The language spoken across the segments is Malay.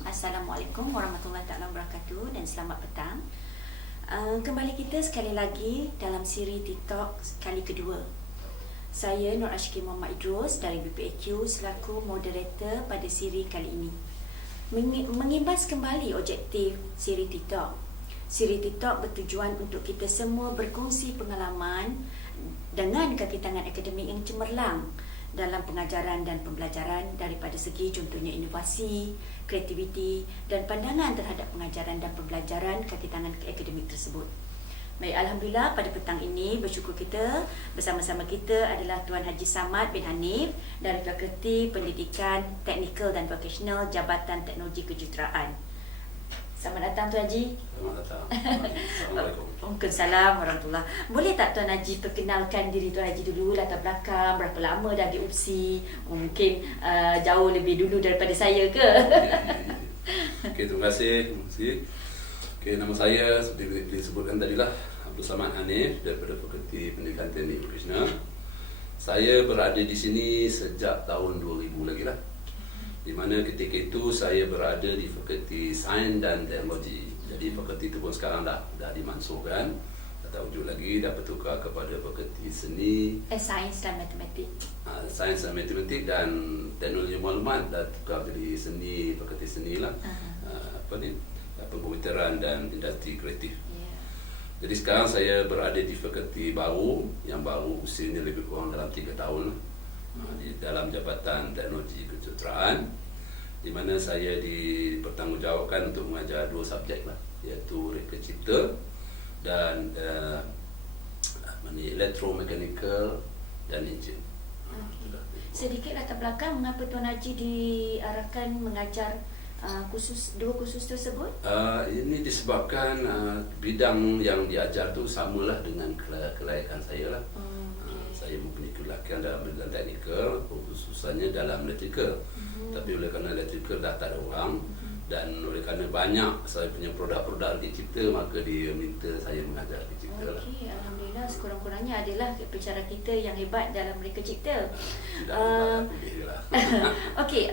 Assalamualaikum warahmatullahi wabarakatuh dan selamat petang. Kembali kita sekali lagi dalam siri TikTok kali kedua. Saya Nur Ashki Muhammad Idrus dari BPAQ selaku moderator pada siri kali ini. Mengimbas kembali objektif siri TikTok. Siri TikTok bertujuan untuk kita semua berkongsi pengalaman dengan kaki tangan akademik yang cemerlang dalam pengajaran dan pembelajaran daripada segi contohnya inovasi, kreativiti dan pandangan terhadap pengajaran dan pembelajaran kaki tangan akademik tersebut. Baik, Alhamdulillah pada petang ini bersyukur kita bersama-sama kita adalah Tuan Haji Samad bin Hanif dari Fakulti Pendidikan Teknikal dan Vocational Jabatan Teknologi Kejuruteraan. Selamat datang Tuan Haji. Selamat datang. Assalamualaikum. Waalaikumsalam warahmatullahi. Boleh tak Tuan Haji perkenalkan diri Tuan Haji dulu, latar belakang, berapa lama dah di UPSI? Mungkin jauh lebih dulu daripada saya ke? Okey, terima kasih. Okey, nama saya seperti disebutkan tadi lah, Abdul Samad Hanif daripada Fakulti Pendidikan Teknik Vocational. Saya berada di sini sejak tahun 2000 lagi lah. Di mana ketika itu saya berada di Fakulti Sains dan Teknologi. Jadi fakulti itu pun sekarang dah dimansuhkan, tak wujud lagi, dah bertukar kepada Fakulti Seni, Sains dan Matematik. Sains dan Matematik dan Teknologi Maklumat dah tukar jadi Seni, Fakulti Seni lah. Pengkomputeran dan Industri Kreatif. Jadi sekarang saya berada di fakulti baru, yang baru usianya lebih kurang dalam 3 tahun di dalam Jabatan Teknologi Kejuruteraan, di mana saya dipertanggungjawabkan untuk mengajar 2 subjek lah, iaitu Reka Cipta dan Elektromekanikal dan Enjin. Sedikit latar belakang mengapa Tuan Haji diarahkan mengajar dua kursus tersebut? Ini disebabkan bidang yang diajar tu samalah dengan kelayakan saya lah. Saya mempunyai kelayakan dalam bidang teknikal, khususnya dalam elektrikal. Tapi oleh kerana elektrikal dah tak ada orang, dan oleh kerana banyak saya punya produk-produk dicipta, maka dia minta saya mengajar dicipta lah. Okey, Alhamdulillah, sekurang-kurangnya adalah pencara kita yang hebat dalam mereka cipta. Tidak hebat, boleh lah. Okey,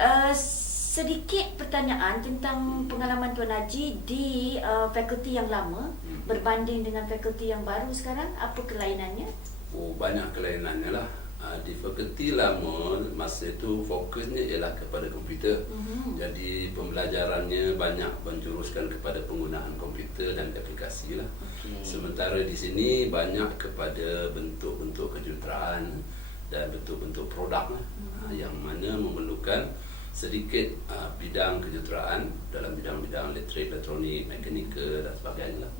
sedikit pertanyaan tentang pengalaman Tuan Haji di fakulti yang lama berbanding dengan fakulti yang baru sekarang. Apa kelainannya? Banyak kelainannya lah. Di fakulti lama, masa itu fokusnya ialah kepada komputer. Jadi pembelajarannya banyak menjuruskan kepada penggunaan komputer dan aplikasi lah. Sementara di sini banyak kepada bentuk-bentuk kejuruteraan dan bentuk-bentuk produk lah, yang mana memerlukan sedikit bidang kejuruteraan dalam bidang-bidang elektrik, elektronik, mekanikal dan sebagainya lah.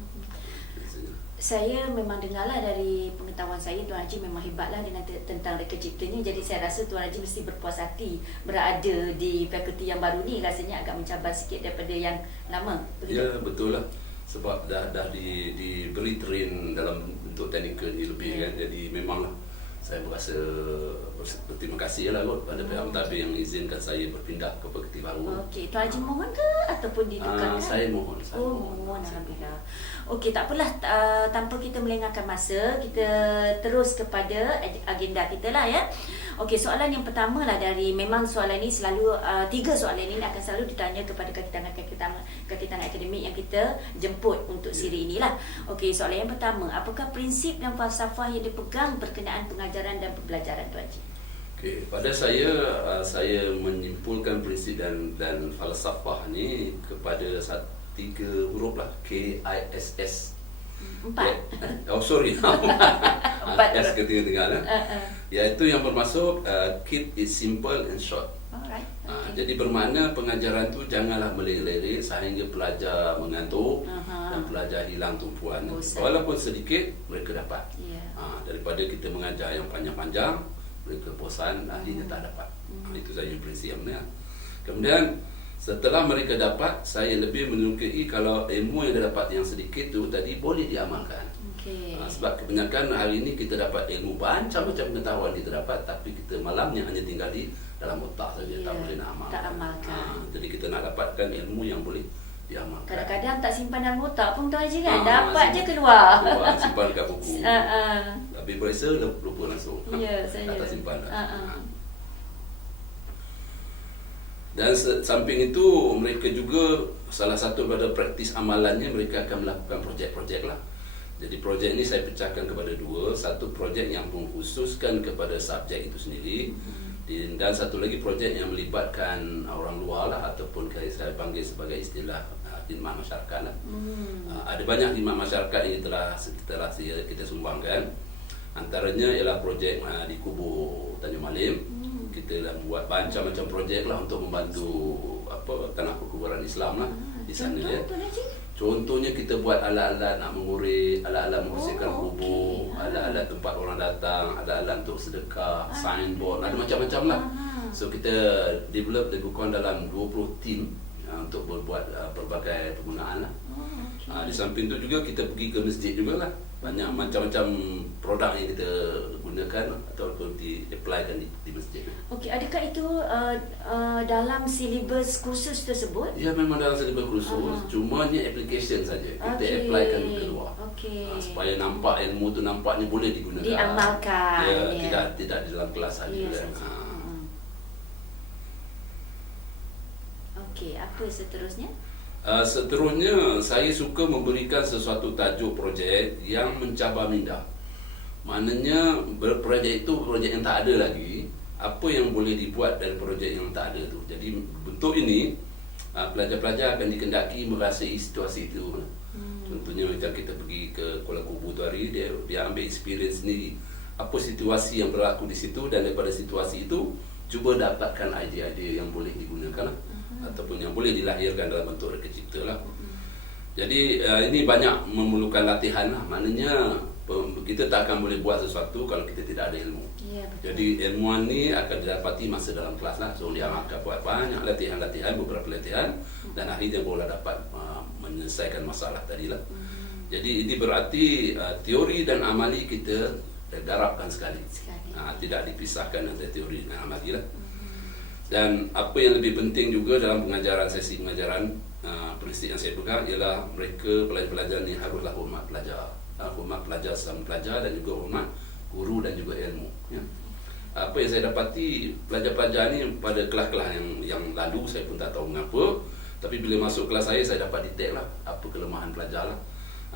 Saya memang dengarlah dari pengetahuan saya, Tuan Haji memang hebatlah dengan tentang reka cipta ni. Jadi saya rasa Tuan Haji mesti berpuas hati berada di fakulti yang baru ni. Rasanya agak mencabar sikit daripada yang lama. Begitu? Ya, betul lah. Sebab dah diberi train dalam bentuk teknikal ni lebih kan. Jadi memanglah saya berasa berterima kasih lah kot pada pihak mentadbir yang izinkan saya berpindah ke fakulti baru. Okey, Tuan Haji mohon ke ataupun ditukarkan? Saya mohon. Mohon, Alhamdulillah. Okey, tak apalah, tanpa kita melengahkan masa, kita terus kepada agenda kita lah ya. Okey, soalan yang pertama lah memang soalan ni selalu, 3 soalan ini akan selalu ditanya kepada kaki tangan akademik yang kita jemput untuk siri inilah. Okey, soalan yang pertama, apakah prinsip dan falsafah yang dipegang berkenaan pengajaran dan pembelajaran Tuan Haji? Okey, pada saya menyimpulkan prinsip dan falsafah ni kepada 3 huruf lah, KISS. 4. Sorry. 4 S ketika-tengah lah. Iaitu yang bermaksud keep it simple and short. Alright. Jadi bermakna pengajaran tu janganlah meleleh sehingga pelajar mengantuk dan pelajar hilang tumpuan. Walaupun sedikit mereka dapat. Daripada kita mengajar yang panjang-panjang, mereka bosan akhirnya tak dapat. Itu saya prinsip yang benar. Kemudian setelah mereka dapat, saya lebih menyukai kalau ilmu yang dia dapat yang sedikit tu tadi boleh diamalkan. Sebab kebanyakan hari ini kita dapat ilmu macam-macam pengetahuan kita dapat, tapi kita malamnya hanya tinggal di dalam otak saja, tak boleh nak amalkan. Tak amalkan. Jadi kita nak dapatkan ilmu yang boleh diamalkan. Kadang-kadang tak simpan dalam otak pun Tuan Haji kan, dapat je keluar. Simpan kat buku. Tapi periksa lupa langsung. Ya, saya. Tak simpan dah. Dan samping itu mereka juga salah satu pada praktis amalannya mereka akan melakukan projek-projek lah. Jadi projek ini saya pecahkan kepada dua. Satu projek yang mengkhususkan kepada subjek itu sendiri, dan satu lagi projek yang melibatkan orang luar lah, ataupun saya panggil sebagai istilah khidmat masyarakat lah. Ada banyak khidmat masyarakat yang telah kita sumbangkan. Antaranya ialah projek di Kubur Tanjung Malim. Kita dah buat macam-macam projek lah untuk membantu tanah perkuburan Islam lah di sana. Contohnya kita buat alat-alat nak mengurek, alat-alat membersihkan kubur, alat-alat tempat orang datang, alat-alat untuk sedekah, signboard, ada macam-macam lah. So kita develop lebih kurang dalam 20 tim untuk berbuat pelbagai penggunaan lah. Di samping tu juga kita pergi ke masjid jugalah. Banyak macam-macam produk yang kita gunakan ataupun di-applykan di masjid. Okey, adakah itu dalam silibus kursus tersebut? Ya, memang dalam silibus kursus, cuma ni application saja. Kita applykan ke luar. Supaya nampak ilmu tu nampaknya boleh digunakan. Diamalkan. Tidak di dalam kelas saja. Okey, apa seterusnya? Seterusnya, saya suka memberikan sesuatu tajuk projek yang mencabar minda. Maknanya, projek itu projek yang tak ada lagi. Apa yang boleh dibuat dari projek yang tak ada tu. Jadi, bentuk ini, pelajar-pelajar akan dikendaki merasai situasi itu. Contohnya, macam kita pergi ke Kuala Kubu tu hari, dia ambil experience sendiri. Apa situasi yang berlaku di situ, dan daripada situasi itu, cuba dapatkan idea-idea yang boleh digunakan lah. Ataupun yang boleh dilahirkan dalam bentuk reka cipta lah. Jadi ini banyak memerlukan latihan lah. Maknanya kita tak akan boleh buat sesuatu kalau kita tidak ada ilmu. Jadi ilmuan ni akan didapati masa dalam kelas lah. So dia akan buat banyak latihan-latihan, beberapa latihan, dan akhirnya boleh dapat menyelesaikan masalah tadi lah. Jadi ini berarti teori dan amali kita garapkan sekali. Tidak dipisahkan antara teori dan amali lah. Dan apa yang lebih penting juga dalam pengajaran, sesi pengajaran, prinsip yang saya pegang ialah mereka, pelajar-pelajar ni haruslah hormat pelajar. Hormat pelajar sama pelajar, dan juga hormat guru dan juga ilmu. Apa yang saya dapati, pelajar-pelajar ni pada kelas-kelas yang lalu saya pun tak tahu mengapa, tapi bila masuk kelas saya dapat detect lah apa kelemahan pelajar lah.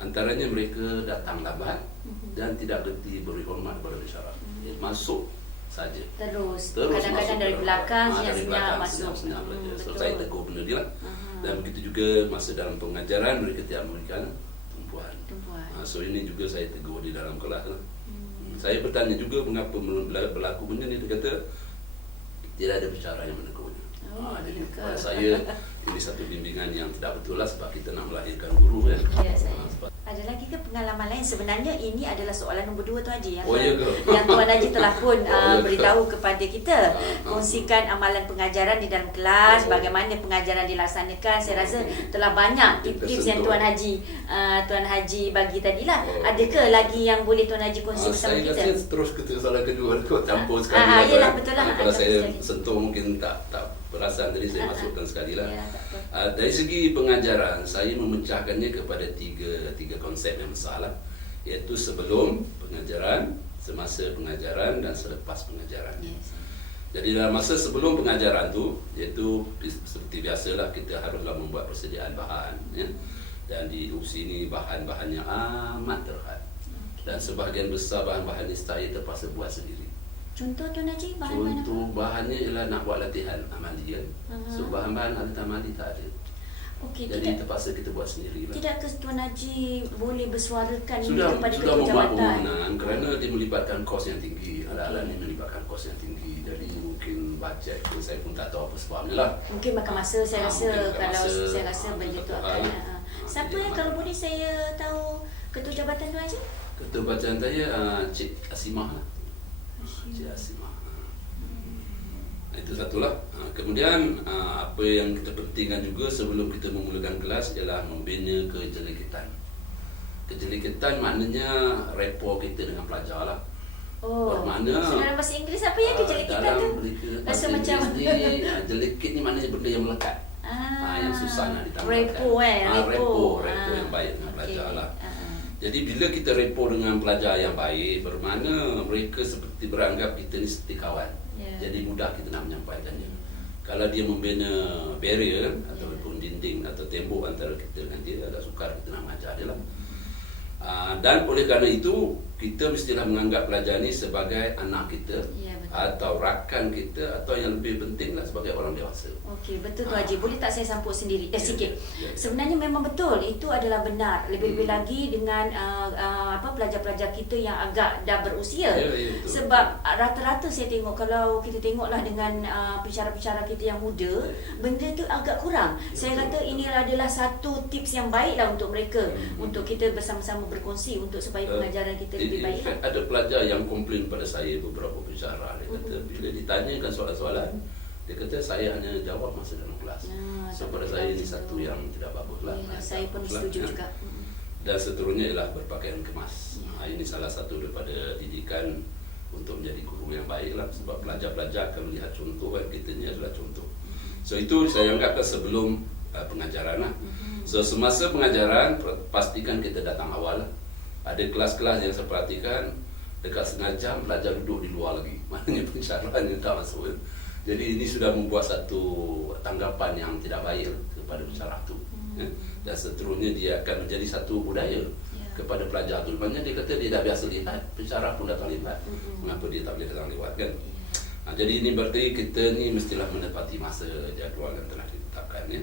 Antaranya mereka datang lambat dan tidak reti beri hormat kepada isyarat. Masuk saja. Terus kadang-kadang dari belakang senyap-senyap masuk. So saya tegur benda dia lah. Dan begitu juga masa dalam pengajaran mereka tidak memberikan tumpuan. So ini juga saya tegur di dalam kelas lah. Saya bertanya juga mengapa berlaku benda ni. Dia kata tidak ada bicara yang menegurnya. Jadi pada saya ini satu bimbingan yang tidak betul lah, sebab kita nak melahirkan guru kan. Ada lagi ke pengalaman lain? Sebenarnya ini adalah soalan nombor 2 Tuan Haji yang yang Tuan Haji telah pun beritahu kepada kita. Kongsikan amalan pengajaran di dalam kelas, bagaimana pengajaran dilaksanakan. Saya rasa telah banyak tips-tips yang Tuan Haji bagi tadilah. Adakah lagi yang boleh Tuan Haji kongsi bersama kita? Saya rasa terus ke soalan kedua tu campur sekali. Yalah, betul lah. Kalau saya sentuh mungkin tak perasan, tadi saya masukkan sekali lah. Dari segi pengajaran, saya memecahkannya kepada tiga konsep yang besar lah, iaitu sebelum pengajaran, semasa pengajaran, dan selepas pengajaran. Jadi dalam masa sebelum pengajaran tu, iaitu seperti biasalah, kita haruslah membuat persediaan bahan, dan di usia ini bahan-bahan yang amat terhad, dan sebahagian besar bahan-bahan ini saya terpaksa buat sendiri. Contoh Tuan Haji, bahan-bahan apa? Contoh bahannya ialah nak buat latihan amali kan. So bahan-bahan alat amali tak ada. Jadi terpaksa kita buat sendiri lah. Tidakkah Tuan Haji boleh bersuarakan sudah kepada membuat jabatan? Kerana dia melibatkan kos yang tinggi. Alat-alat ini melibatkan kos yang tinggi. Jadi mungkin bajet pun saya pun tak tahu apa sebabnya lah. Mungkin makan masa, saya rasa. Saya rasa benda tu akan. Siapa yang kalau boleh saya tahu ketua jabatan Tuan Haji? Ketua jabatan saya Cik Asimah lah. Cik Asimah. Itu satulah. Kemudian apa yang kita pentingkan juga sebelum kita memulakan kelas ialah membina kejelikitan. Kejelikitan maknanya rapport kita dengan pelajar lah. Bermakna dalam bahasa Inggeris apa yang kejelikitan tu? Rasa macam jelikit ni maknanya benda yang melekat. Yang susah nak ditambahkan. Rapport yang baik dengan pelajar lah. Jadi bila kita rapport dengan pelajar yang baik, bermakna mereka seperti beranggap kita ni seperti kawan. Jadi mudah kita nak menyampaikannya. kalau dia membina barrier ataupun dinding atau tembok antara kita dengan dia, agak sukar kita nak mengajar dia lah. Dan oleh kerana itu, kita mestilah menganggap pelajar ni sebagai anak kita, atau rakan kita, atau yang lebih penting lah sebagai orang dewasa. Okey, betul tu Haji. Boleh tak saya sambung sendiri sikit? Sebenarnya memang betul, itu adalah benar. Lebih-lebih lagi dengan pelajar-pelajar kita yang agak dah berusia. Sebab rata-rata saya tengok, kalau kita tengoklah dengan pensyarah-pensyarah kita yang muda, benda tu agak kurang. Saya kata ini adalah satu tips yang baiklah untuk mereka, untuk kita bersama-sama berkongsi untuk supaya pengajaran kita lebih baik. Ada pelajar yang komplain pada saya, beberapa pensyarah, dia kata bila ditanyakan soalan-soalan, dia kata saya hanya jawab masa dalam kelas. So pada saya ini satu yang tidak bagus lah. Saya pun setuju juga. Dan seterusnya ialah berpakaian kemas. Ini salah satu daripada didikan untuk menjadi guru yang baik lah. Sebab pelajar-pelajar akan melihat contoh kan, kita ni adalah contoh. So itu saya anggapkan sebelum pengajaran lah. So semasa pengajaran, pastikan kita datang awal lah. Ada kelas-kelas yang saya perhatikan, dekat setengah jam pelajar duduk di luar lagi. Maknanya pensyarahnya tak masuk. Jadi ini sudah membuat satu tanggapan yang tidak baik kepada pensyarah tu. Dan seterusnya dia akan menjadi satu budaya kepada pelajar tu. Maknanya dia kata dia dah biasa lihat, pensyarah pun datang lihat. Mengapa dia tak boleh datang lewat kan? Jadi ini berarti kita ni mestilah menepati masa jadual yang telah ditetapkan ya.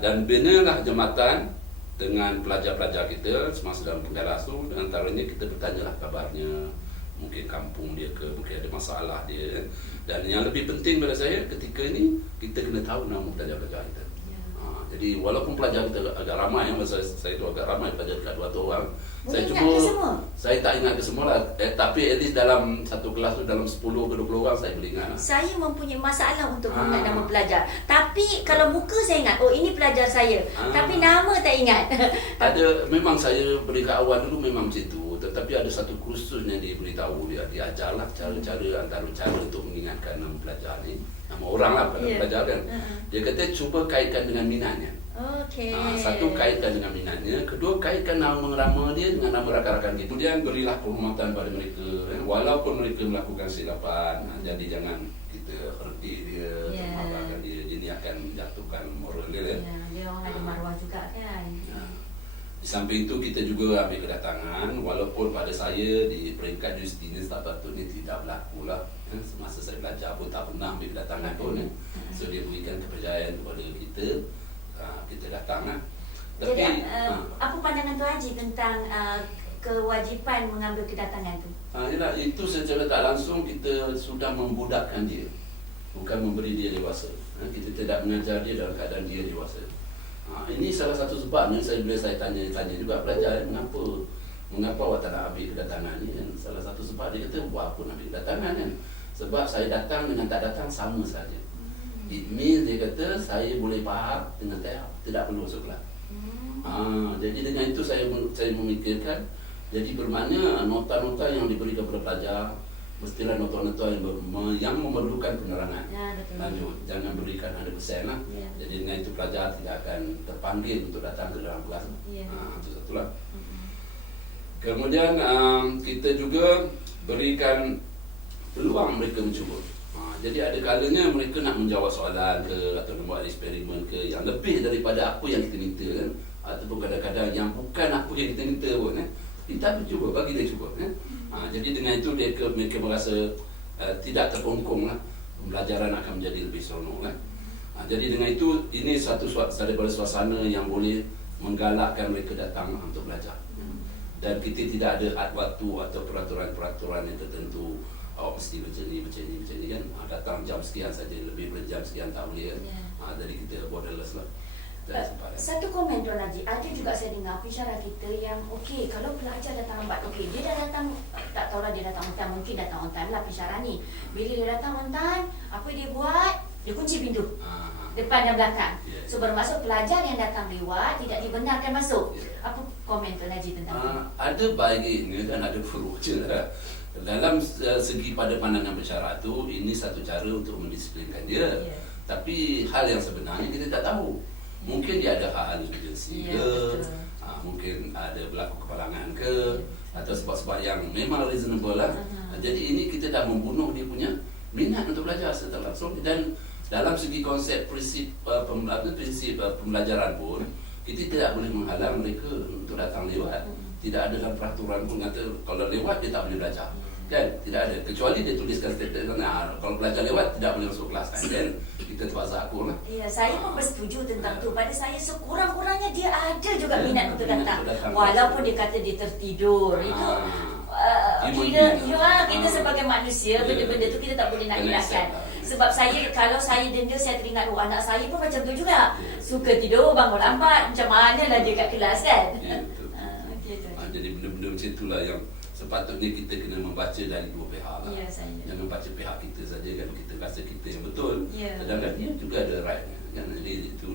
Dan binalah jambatan dengan pelajar-pelajar kita semasa dalam penggalas tu. Antaranya kita bertanyalah kabarnya, mungkin kampung dia ke, mungkin ada masalah dia. Dan yang lebih penting pada saya ketika ini, kita kena tahu nama pelajar-pelajar kita. Jadi walaupun pelajar kita agak ramai, masa saya tu agak ramai, pelajar dekat 200 orang. Boleh ingat ke semua? Saya tak ingat ke semua lah. Tapi at least dalam satu kelas tu, dalam 10 ke 20 orang saya boleh ingat lah. Saya mempunyai masalah untuk mengingat nama pelajar. Tapi kalau muka saya ingat, oh ini pelajar saya. Tapi nama tak ingat. Memang saya beri ke awal dulu memang macam tu. Tetapi ada satu kursus yang diberitahu, dia diajarlah cara-cara, antara cara untuk mengingatkan nama pelajar ni, nama orang lah pada pelajar kan. Dia kata cuba kaitkan dengan minatnya. Satu, kaitkan dengan minatnya. Kedua, kaitkan nama dia dengan nama rakan-rakan kita. Kemudian berilah penghormatan pada mereka, walaupun mereka melakukan silapan. Jadi jangan kita herdik dia, marahkan dia. Jadi akan menjatuhkan moral dia. Dia orang ada maruah juga kan. Di samping itu kita juga ambil kedatangan, walaupun pada saya di peringkat Justinus tak patutnya tidak berlaku lah. Semasa saya belajar pun tak pernah ambil kedatangan pun. So dia berikan kepercayaan kepada kita, kita datang lah. Tapi, jadi apa pandangan Tuan Haji tentang kewajipan mengambil kedatangan tu? Itu secara tak langsung kita sudah membudakkan dia, bukan memberi dia dewasa. Kita tidak mengajar dia dalam keadaan dia dewasa. Ini salah satu sebabnya bila saya tanya juga pelajar, mengapa awak tak nak ambil kedatangan ni kan? Salah satu sebab dia kata, buat apa nak ambil kedatangan kan? Sebab saya datang dengan tak datang sama saja. It means dia kata saya boleh faham dengan tidak perlu masuk kelas. Jadi dengan itu saya memikirkan, jadi bermakna nota-nota yang diberi kepada pelajar mestilah nota-nota yang memerlukan penerangan. Lanjut, jangan berikan 100% lah. Jadi dengan itu pelajar tidak akan terpanggil untuk datang ke dalam kelas. Itu satulah. Kemudian kita juga berikan peluang mereka mencuba. Jadi ada kalanya mereka nak menjawab soalan ke, atau membuat eksperimen ke yang lebih daripada apa yang kita minta kan? Ataupun kadang-kadang yang bukan apa yang kita minta pun kita cuba, bagi dia cuba jadi dengan itu mereka merasa tidak terkongkong lah. Pembelajaran akan menjadi lebih seronok lah. Jadi dengan itu, ini satu daripada suasana yang boleh menggalakkan mereka datang untuk belajar. Dan kita tidak ada waktu atau peraturan-peraturan yang tertentu. Awak mesti macam ni kan. Datang jam sekian saja, lebih dari jam sekian tak boleh kan. Jadi kita borderless lah. Satu komen Tuan Haji, ada juga saya dengar pensyarah kita yang okey, kalau pelajar datang lambat, okey, dia dah datang, tak tahulah dia datang on time, mungkin datang on time lah pensyarah ni. Bila dia datang on time, apa dia buat? Dia kunci pintu depan dan belakang. So bermaksud pelajar yang datang lewat tidak dibenarkan masuk. Apa komen Tuan Haji tentang itu? Ada baiknya dan ada buruknya. Dalam segi pada pandangan pensyarah tu, ini satu cara untuk mendisiplinkan dia. Tapi hal yang sebenarnya kita tak tahu. Mungkin dia ada hal emergency ke, mungkin ada berlaku kepalangan ke, atau sebab-sebab yang memang reasonable lah. Jadi ini kita dah membunuh dia punya minat untuk belajar secara langsung. Dan dalam segi konsep prinsip pembelajaran pun kita tidak boleh menghalang mereka untuk datang lewat. Tidak ada dalam peraturan pun kata kalau lewat dia tak boleh belajar. Kan? Tidak ada. Kecuali dia tuliskan statement kalau belajar lewat tidak boleh masuk kelas. Kan? Kita terpaksa akur lah. Ya, saya pun bersetuju tentang tu. Pada saya sekurang-kurangnya dia ada juga minat untuk datang. Walaupun dia kata dia tertidur. Itu kita sebagai manusia benda-benda tu kita tak boleh nak elakkan. Sebab kalau saya denda, saya teringat anak saya pun macam tu juga. Suka tidur, bangun lambat. Macam mana lah dia kat kelas kan? Jadi benda-benda macam itulah yang sepatutnya kita kena membaca dari dua pihak lah. Jangan baca pihak kita saja kan, kita rasa kita yang betul. Sedangkan dia juga ada right kan. Jadi itu.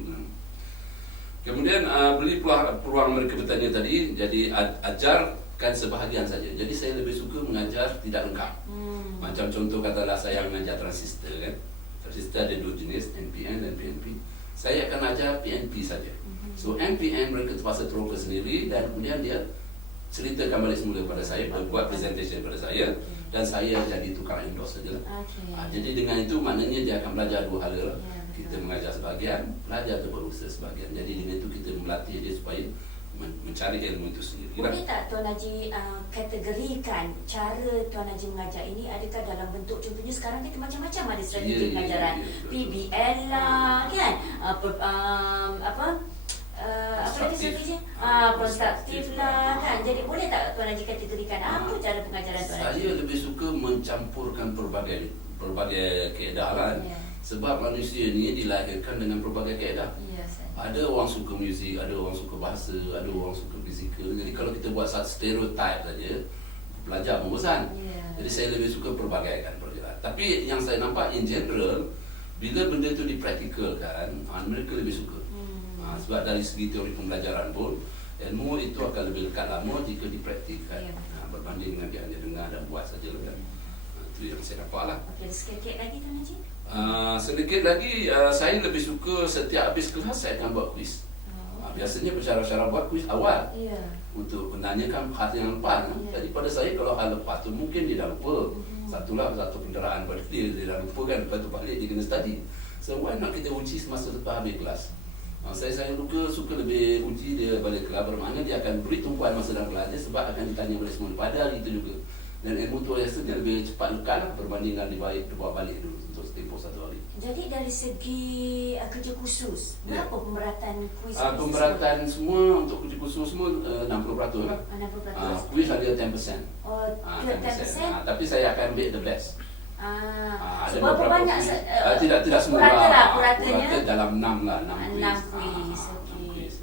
Kemudian beri peluang mereka bertanya tadi. Jadi ajarkan sebahagian saja. Jadi saya lebih suka mengajar tidak lengkap. Macam contoh katalah saya mengajar transistor kan. Transistor ada dua jenis, NPN dan PNP. Saya akan ajar PNP saja. So NPN mereka terpaksa teroka sendiri dan kemudian dia ceritakan balik semula kepada saya, buat presentation kepada saya dan saya jadi tukang endorse saja. Jadi dengan itu maknanya dia akan belajar dua hal lah. Kita mengajar sebahagian, belajar atau berusaha sebahagian. Jadi dengan itu kita melatih dia supaya mencari ilmu itu sendiri. Boleh tak Tuan Haji kategorikan cara Tuan Haji mengajar ini? Adakah dalam bentuk, contohnya sekarang kita macam-macam ada strategi pengajaran, PBL lah kan, konstruktif lah kan. Jadi boleh tak Tuan Haji kategorikan apa cara pengajaran Tuan Haji? Saya lebih suka mencampurkan berbagai keadaan. Sebab manusia ni dilahirkan dengan berbagai keadaan. Ada orang suka muzik, ada orang suka bahasa, ada orang suka fizikal. Jadi kalau kita buat satu stereotip saja, belajar membosan. Jadi saya lebih suka perbagaikan perjalanan. Tapi yang saya nampak in general, bila benda itu dipraktikalkan, mereka lebih suka. Sebab dari segi teori pembelajaran pun, ilmu itu akan lebih dekat lama jika dipraktikkan. Berbanding dengan dia hanya dengar dan buat saja kan. Itu yang saya nampak lah. Okey, sedikit lagi Tuan Haji. Sedikit lagi, saya lebih suka setiap habis kelas saya akan buat kuis. Biasanya bersyarah-syarah buat kuis awal untuk menanyakan hal yang lepas. Jadi pada saya kalau hal lepas tu mungkin dia dah lupa. Satu kenderaan pada dia dah lupa kan, lepas tu balik dia kena study. So why not kita uji semasa lepas habis kelas. Saya suka lebih uji dia balik kelas, bermakna dia akan beri tumpuan masa dalam kelas dia sebab akan ditanya oleh semua pada hari itu juga. Dan ilmu tu biasanya lebih cepat lekat lah berbanding dengan dibawa balik dulu untuk tempoh satu hari. Jadi dari segi kerja khusus, berapa pemberatan kuis? Pemberatan semua untuk kerja khusus semua 60% lah. 60%. Kuis ada 10%. Oh, 10%. Tapi saya akan ambil the best. Ada berapa banyak? Tidak semua. Puratanya dalam 6 lah, 6 kuis. Kuis.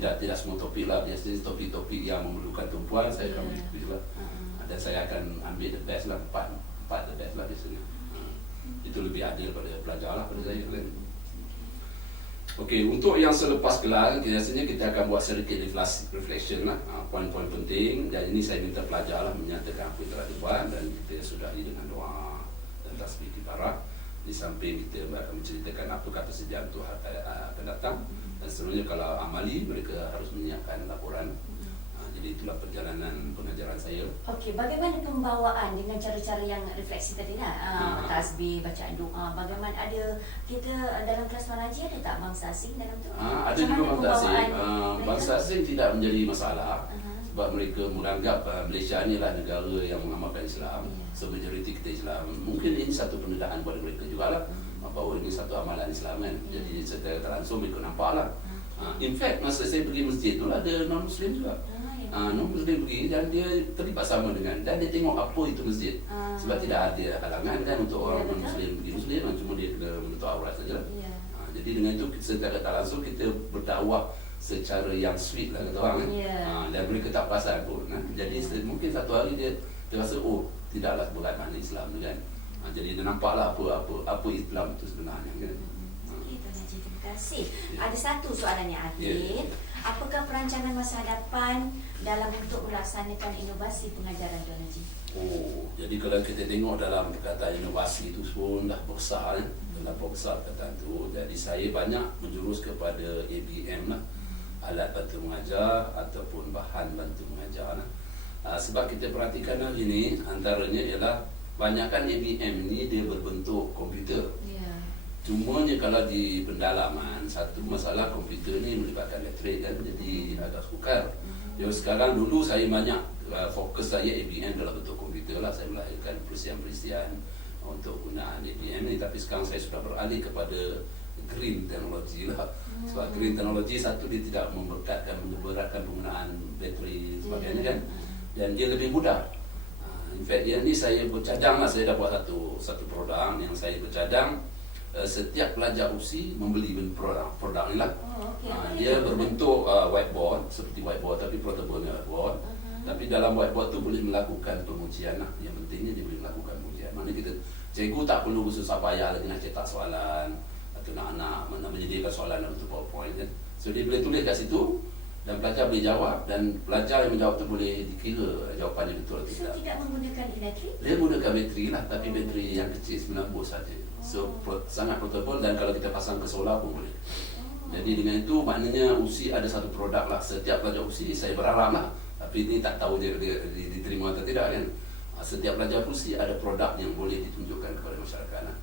Tidak semua topik lah. Biasanya topik-topik yang memerlukan tumpuan saya akan ambil kuis lah. Dan saya akan ambil the best lah, 4 the best lah biasanya. Itu lebih adil pada pelajar lah pada saya kan. Okey, untuk yang selepas kelas biasanya kita akan buat sedikit reflection lah, poin-poin penting. Dan ini saya minta pelajar lah menyatakan apa yang telah dibuat dan kita sudahi dengan doa dan tasbih kifarah. Di samping kita akan menceritakan apa kata sediaan tu akan datang. Dan seterusnya kalau amali mereka harus menyiapkan laporan. Jadi itulah perjalanan pengajaran saya. Okey, bagaimana pembawaan dengan cara-cara yang refleksi tadi lah, tasbih, bacaan doa, bagaimana ada kita dalam kelas Tuan Haji ada tak bangsa asing dalam tu? Ada juga bangsa asing. Bangsa asing tidak menjadi masalah sebab mereka menganggap Malaysia ni lah negara yang mengamalkan Islam. So majoriti kita Islam. Mungkin ini satu pendedahan kepada mereka jugalah bahawa ini satu amalan Islam kan. Jadi secara tak langsung mereka nampak lah. In fact masa saya pergi masjid tu ada non-Muslim juga. Non-Muslim pergi dan dia terlibat sama dengan dan dia tengok apa itu masjid. Sebab tidak ada halangan kan untuk orang non-Muslim pergi masjid, cuma dia kena menutup aurat saja. Jadi dengan itu secara tak langsung kita berdakwah secara yang sweet lah kata orang kan. Dan mereka tak perasan pun. Jadi mungkin satu hari dia rasa tidaklah berat mana Islam tu kan. Jadi dia nampaklah apa Islam itu sebenarnya kan. Terima kasih. Ada satu soalan yang akhir. Apakah perancangan masa hadapan dalam untuk melaksanakan inovasi pengajaran Tuan Haji? Jadi kalau kita tengok dalam perkataan inovasi itu pun dah besar kan. Dalam besar perkataan itu. Jadi saya banyak menjurus kepada ABM lah. Alat bantu mengajar ataupun bahan bantu mengajar lah. Sebab kita perhatikan hari ini antaranya ialah banyakkan ABM ini dia berbentuk komputer. Cumanya kalau di pendalaman, satu masalah komputer ni melibatkan elektrik kan, jadi agak sukar. Jadi sekarang dulu saya banyak fokus saya ABM dalam bentuk komputer lah. Saya melahirkan perisian-perisian untuk gunaan ABM ni. Tapi sekarang saya sudah beralih kepada green technology lah. Sebab green technology satu dia tidak memberatkan penggunaan bateri sebagainya kan. Dan dia lebih mudah. In fact yang ni saya bercadang lah, saya dah buat satu produk yang saya bercadang. Setiap pelajar USI membeli produk ni lah. Dia berbentuk whiteboard, seperti whiteboard tapi portable whiteboard. Tapi dalam whiteboard tu boleh melakukan pengujian lah. Yang pentingnya dia boleh melakukan pengujian. Maknanya cikgu tak perlu susah payah lagi nak cetak soalan atau nak menyediakan soalan dalam bentuk PowerPoint kan. So dia boleh tulis kat situ dan pelajar boleh jawab, dan pelajar yang menjawab tu boleh dikira jawapannya betul atau tidak. So tidak menggunakan elektrik? Dia menggunakan bateri lah, tapi bateri yang kecil 90 saja. So sangat portable, dan kalau kita pasang ke solar pun boleh. Jadi dengan itu maknanya USI ada satu produk lah. Setiap pelajar USI, saya berharap lah, tapi ini tak tahu dia diterima atau tidak kan. Setiap pelajar USI ada produk yang boleh ditunjukkan kepada masyarakat lah.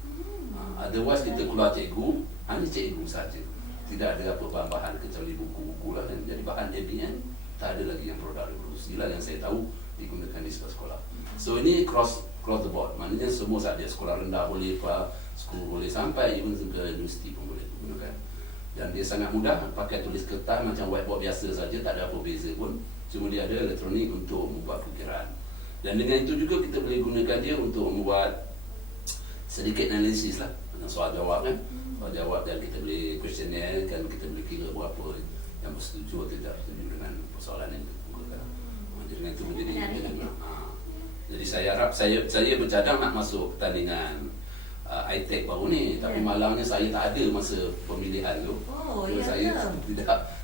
Otherwise kita keluar cikgu, hanya cikgu saja. Tidak ada apa bahan-bahan kecuali buku-buku lah kan. Jadi bahan ABM tak ada lagi yang produk revolusi lah yang saya tahu digunakan di sekolah. So ini cross the board. Maknanya semua saja, sekolah rendah boleh, sekolah boleh, sampai even ke universiti pun boleh digunakan. Dan dia sangat mudah, pakai tulis kertas macam whiteboard biasa saja, tak ada apa beza pun. Cuma dia ada elektronik untuk membuat fikiran. Dan dengan itu juga kita boleh gunakan dia untuk membuat sedikit analisis lah, soal jawab kan. Soal jawab, dan kita boleh questionnaire kan, kita boleh kira berapa yang bersetuju atau tidak setuju dengan persoalan yang dikemukakan. Jadi dengan itu menjadi jadi saya harap saya bercadang nak masuk pertandingan iTech baru ni, tapi malangnya saya tak ada masa pemilihan tu. Saya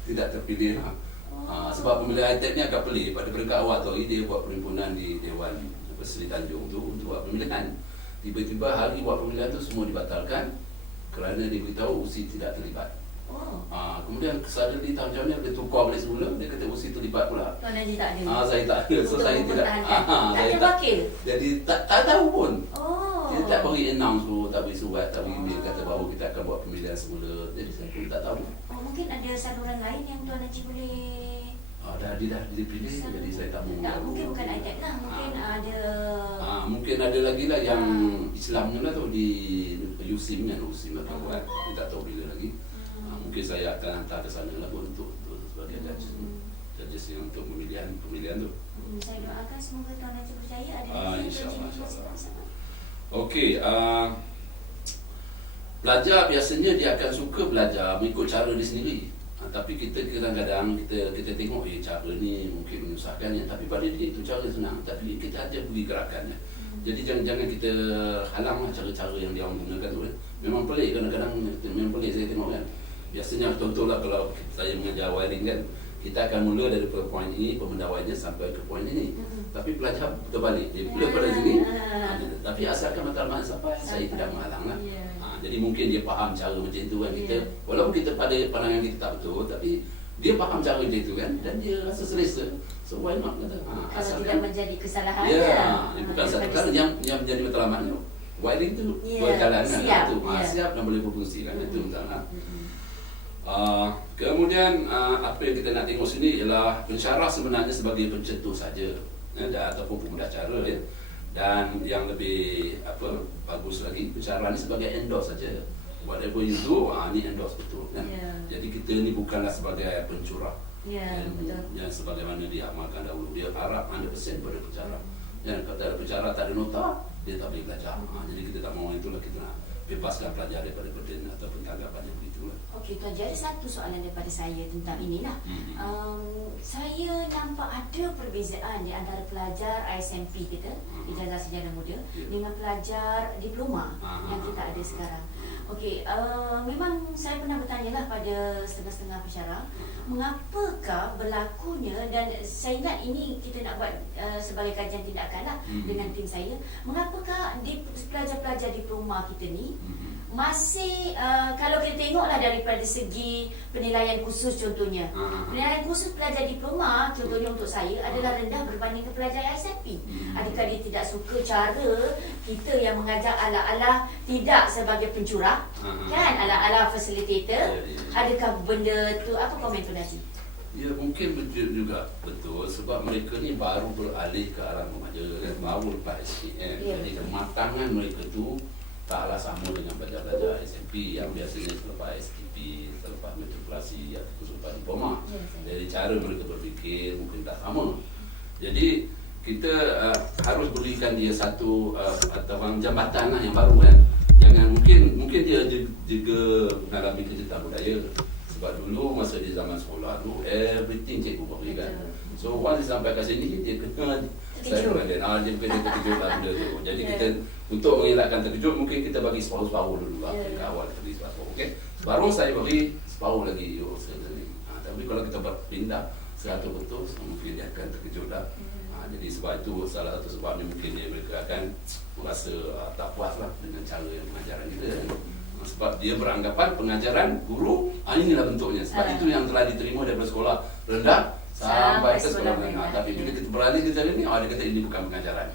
tidak terpilih lah. Sebab pemilihan iTech ni agak pelik. Pada peringkat awal tu dia buat perhimpunan di Dewan Seri Tanjung tu untuk buat pemilihan. Tiba-tiba hari buat pemilihan tu semua dibatalkan kerana diberitahu USI tidak terlibat. Kemudian suddenly tahun-tahun ni dia tukar balik semula, dia kata USI terlibat pula. Tuan Haji tak ada. Saya tak ada. So saya tidak. Tak ada wakil. Jadi tak tahu pun. Dia tak beri announce pun, tak beri surat, tak beri email kata bahawa kita akan buat pemilihan semula. Jadi saya pun tak tahu. Mungkin ada saluran lain yang Tuan Haji boleh. Dia dah dipilih, jadi saya tak mahu. Mungkin bukan iTech lah, mungkin ada. Mungkin ada lagi lah yang Islamnya lah tu di USIM kan, USIM akan buat. Dia tak tahu bila lagi. Mungkin saya akan hantar ke sana lah untuk sebagai judges yang untuk pemilihan tu. Saya doakan semoga Tuan Haji berjaya. Ada InsyaAllah. Okey, pelajar biasanya dia akan suka belajar mengikut cara dia sendiri. Tapi kita kadang-kadang kita tengok cara ni mungkin menyusahkan ya, tapi pada dia itu cara senang, tapi kita aja beri gerakannya. Jadi jangan kita halanglah cara-cara yang dia gunakan tu. Memang pelik kadang-kadang, memang pelik saya tengok kan. Biasanya contohlah kalau saya mengajar wiring kan, kita akan mula dari poin ini, pemendawainya sampai ke poin ini. Tapi pelajar terbalik, dia mula pada sini. Tapi asalkan matlamat sampai, saya tidak menghalang lah. Jadi mungkin dia faham cara macam tu kan. Kita walaupun kita pada pandangan kita tak betul, tapi dia faham cara macam tu kan, dan dia rasa selesa. So why not kata. Kalau tidak menjadi kesalahan. Dia bukan satu perkara yang menjadi matlamatnya. Wiring tu berjalan kan, siap dan boleh berfungsi kan. Itu misalnya. Kemudian apa yang kita nak tengok sini ialah pensyarah sebenarnya sebagai pencetus saja ataupun pemudah cara ya. Dan yang lebih bagus lagi, pensyarah ni sebagai endorse saja. Whatever you do, ni endorse betul kan. Jadi kita ni bukanlah sebagai pencurah ilmu yang sebagaimana diamalkan dahulu. Dia harap 100% pada pensyarah. Dan kalau ada pensyarah tak ada nota, dia tak boleh belajar. Jadi kita tak mahu itulah, kita nak bebaskan pelajar daripada burden ataupun tanggapan yang begitulah. Okey, Tuan, jadi satu soalan daripada saya tentang inilah. Saya nampak ada perbezaan di antara pelajar ISMP kita, Ijazah Sarjana Muda, dengan pelajar diploma yang kita ada sekarang. Okey, memang saya pernah bertanyalah pada setengah-setengah pensyarah, mengapakah berlakunya, dan saya ingat ini kita nak buat sebagai kajian tindakan lah dengan tim saya, mengapakah pelajar-pelajar diploma kita ni masih kalau kita tengoklah daripada segi penilaian khusus contohnya, penilaian khusus pelajar diploma contohnya untuk saya adalah rendah berbanding ke pelajar SMP. Adakah dia tidak suka cara kita yang mengajar ala-ala tidak sebagai pencurah, kan, ala-ala facilitator? Adakah benda tu, apa komen tu Najib? Ya, mungkin betul juga, betul, sebab mereka ni baru beralih ke arah mengajar kan, baru lepas SPM. Jadi kematangan mereka tu taklah sama dengan pelajar-pelajar SMP yang biasanya selepas STP, selepas matrikulasi atau selepas diploma. Jadi cara mereka berfikir mungkin tak sama. Jadi kita harus berikan dia satu jambatan lah yang baru kan. Jangan mungkin dia juga mengalami kejutan budaya. Sebab dulu masa di zaman sekolah tu everything cikgu bagi kan. So once dia sampai kat sini dia kena terkejut. Dia terkejut lah benda tu. Jadi kita untuk mengelakkan terkejut mungkin kita bagi separuh-separuh dulu lah. Ke awal bagi separuh. Okey. Separuh saya bagi separuh lagi. Tapi kalau kita pindah 100% mungkin dia akan terkejut lah. Jadi sebab itu salah satu sebabnya mungkin mereka akan merasa tak puas lah dengan cara yang pengajaran kita. Sebab dia beranggapan pengajaran guru inilah bentuknya. Sebab itu yang telah diterima daripada sekolah rendah sampai ke sekolah menengah. Tapi bila kita beralih ke cara ni, dia kata ini bukan pengajaran.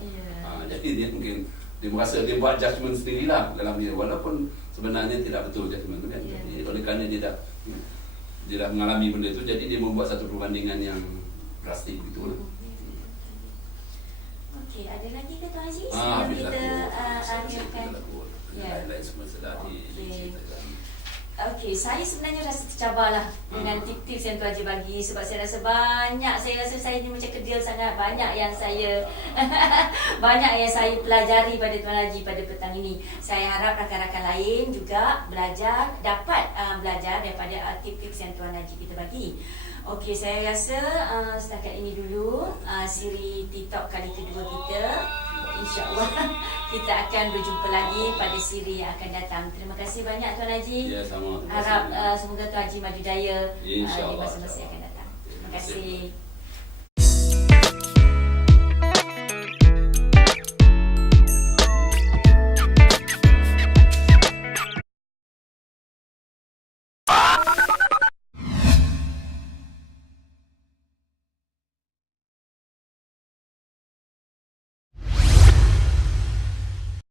Jadi dia mungkin dia merasa dia buat judgement sendirilah dalam dia, walaupun sebenarnya tidak betul judgement tu kan. Jadi oleh kerana dia dah mengalami benda tu, jadi dia membuat satu perbandingan yang drastik gitulah. Okey, ada lagi ke Tuan Aziz yang kita akhirkan? Lain semua sedar diceritakan. Okey, saya sebenarnya rasa tercabarlah dengan tips-tips yang Tuan Haji bagi, sebab saya rasa saya ni macam kedil sangat, banyak yang saya pelajari pada Tuan Haji pada petang ini. Saya harap rakan-rakan lain juga dapat belajar daripada tips-tips yang Tuan Haji kita bagi. Okey, saya rasa setakat ini dulu siri TikTok kali kedua kita. InsyaAllah kita akan berjumpa lagi pada siri yang akan datang. Terima kasih banyak Tuan Haji. Ya, sama. Harap semoga Tuan Haji maju jaya di InsyaAllah masa-masa yang akan datang. Terima kasih.